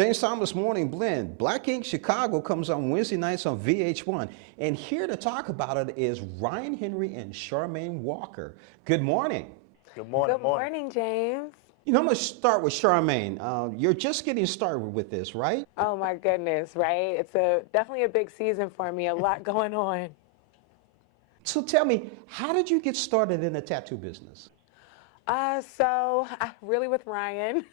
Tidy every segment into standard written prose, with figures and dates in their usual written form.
James Thomas Morning Blend. Black Ink Chicago comes on Wednesday nights on VH1. And here to talk about it is Ryan Henry and Charmaine Walker. Good morning. Good morning. Good morning, James. You know, I'm going to start with Charmaine. You're just getting started with this, right? Oh my goodness, right? It's definitely a big season for me, a lot going on. So tell me, how did you get started in the tattoo business? Really with Ryan.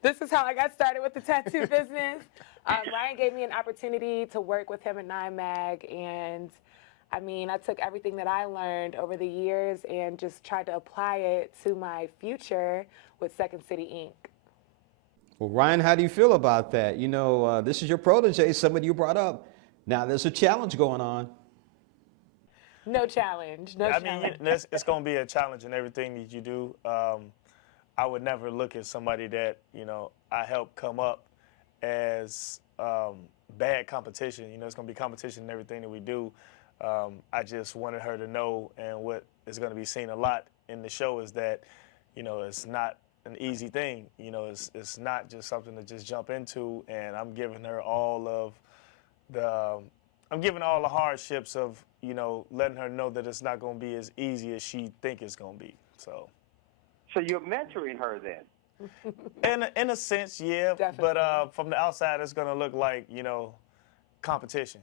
This is how I got started with the tattoo business. Ryan gave me an opportunity to work with him at 9mag, and I mean, I took everything that I learned over the years and just tried to apply it to my future with Second City Inc. Well, Ryan, how do you feel about that? You know, this is your protege, somebody you brought up. Now there's a challenge going on. No challenge, no challenge. I mean, it's going to be a challenge in everything that you do. I would never look at somebody that, you know, I helped come up as bad competition. You know, it's going to be competition in everything that we do. I just wanted her to know, and what is going to be seen a lot in the show is that, you know, it's not an easy thing. You know, it's not just something to just jump into, and I'm giving her all of I'm giving all the hardships of, you know, letting her know that it's not going to be as easy as she think it's going to be. So you're mentoring her then? In a sense, yeah. Definitely. But from the outside, it's going to look like, you know, competition.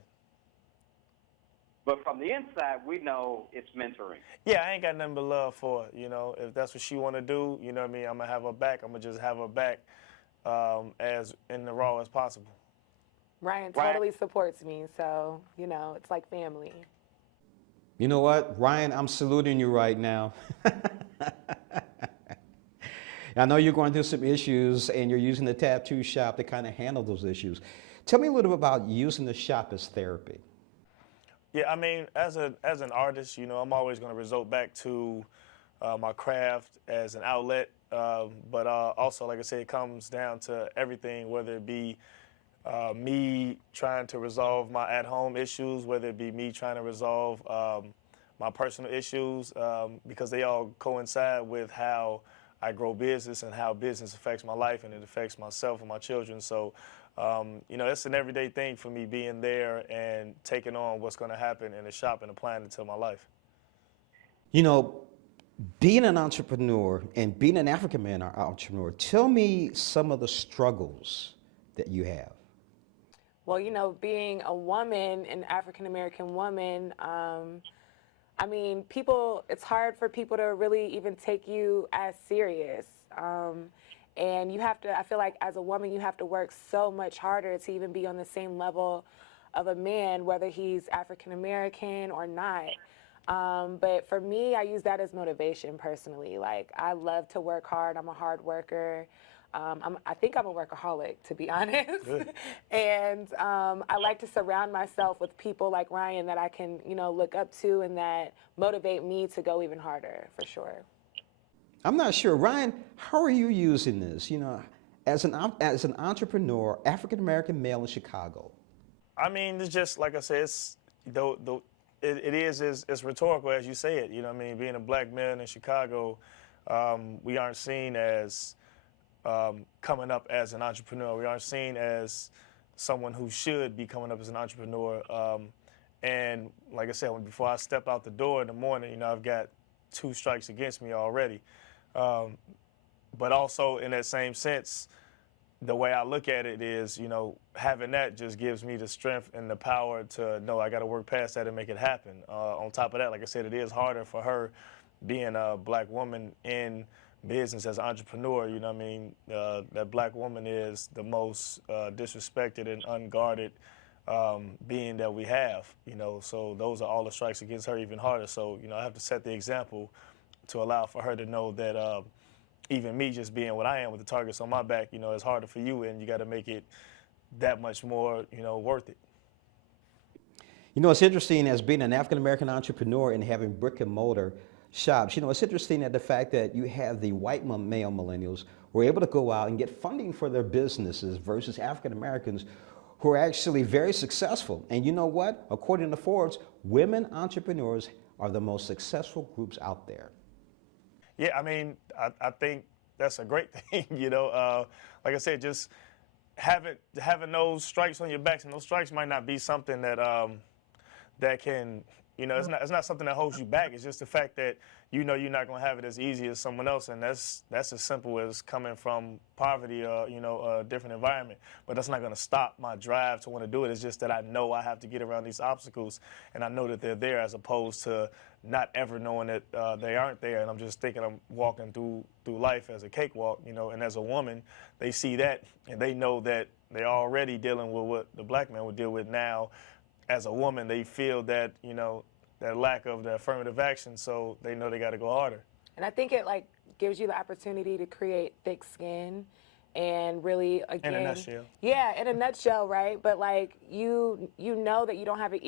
But from the inside, we know it's mentoring. Yeah, I ain't got nothing but love for her. You know, if that's what she want to do, you know what I mean, I'm going to have her back. I'm going to just have her back as in the raw as possible. Ryan totally supports me, so, you know, it's like family. You know what, Ryan, I'm saluting you right now. I know you're going through some issues and you're using the tattoo shop to kind of handle those issues. Tell me a little bit about using the shop as therapy. Yeah, I mean, as an artist, you know, I'm always going to resort back to my craft as an outlet. But also, like I said, it comes down to everything, whether it be me trying to resolve my at-home issues, whether it be me trying to resolve my personal issues, because they all coincide with how I grow business and how business affects my life, and it affects myself and my children. So, you know, it's an everyday thing for me being there and taking on what's going to happen in the shop and applying it to my life. You know, being an entrepreneur and being an African-American entrepreneur, tell me some of the struggles that you have. Well, you know, being a woman, an African-American woman, I mean, it's hard for people to really even take you as serious. And you have to, I feel like as a woman, you have to work so much harder to even be on the same level of a man, whether he's African-American or not. But for me, I use that as motivation personally. Like, I love to work hard. I'm a hard worker. I think I'm a workaholic, to be honest. And I like to surround myself with people like Ryan that I can, you know, look up to and that motivate me to go even harder, for sure. I'm not sure, Ryan, how are you using this, you know, as an entrepreneur, African-American male in Chicago? I mean, it's just, like I said, it's rhetorical as you say it. You know what I mean? Being a black man in Chicago, we aren't seen as coming up as an entrepreneur. We aren't seen as someone who should be coming up as an entrepreneur. And like I said, before I step out the door in the morning, you know, I've got 2 strikes against me already. But also in that same sense, the way I look at it is, you know, having that just gives me the strength and the power to know I got to work past that and make it happen. On top of that, like I said, it is harder for her being a black woman in business as an entrepreneur. You know what I mean? That black woman is the most disrespected and unguarded being that we have, you know, so those are all the strikes against her even harder. So, you know, I have to set the example to allow for her to know that even me just being what I am with the targets on my back, you know, it's harder for you, and you got to make it that much more, you know, worth it. You know, it's interesting as being an African-American entrepreneur and having brick and mortar shops. You know, it's interesting that the fact that you have the white male millennials who are able to go out and get funding for their businesses versus African-Americans who are actually very successful. And you know what? According to Forbes, women entrepreneurs are the most successful groups out there. Yeah, I mean, I think that's a great thing, you know. Like I said, just having those stripes on your backs, and those stripes might not be something that that can, it's not something that holds you back. It's just the fact that you're not going to have it as easy as someone else, and that's as simple as coming from poverty or a different environment. But that's not going to stop my drive to want to do it. It's just that I know I have to get around these obstacles, and I know that they're there, as opposed to not ever knowing that they aren't there, and I'm just thinking I'm walking through life as a cakewalk, and as a woman, they see that, and they know that they're already dealing with what the black man would deal with now. As a woman, they feel that, that lack of the affirmative action, so they know they got to go harder. And I think it gives you the opportunity to create thick skin and really, again, In a nutshell. Yeah, in a nutshell, right? But you know that you don't have it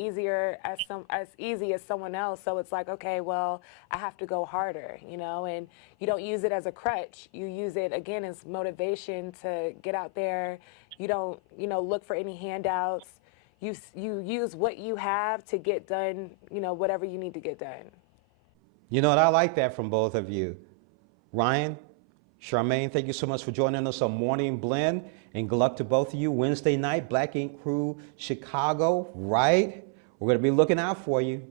as easy as someone else, so it's like, okay, well, I have to go harder, and you don't use it as a crutch. You use it, again, as motivation to get out there. You don't, look for any handouts. You use what you have to get done, whatever you need to get done. You know what? I like that from both of you. Ryan, Charmaine, thank you so much for joining us on Morning Blend. And good luck to both of you. Wednesday night, Black Ink Crew, Chicago, right? We're going to be looking out for you.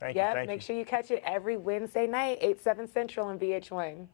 Thank you. Make sure you catch it every Wednesday night, 8/7 Central on VH1.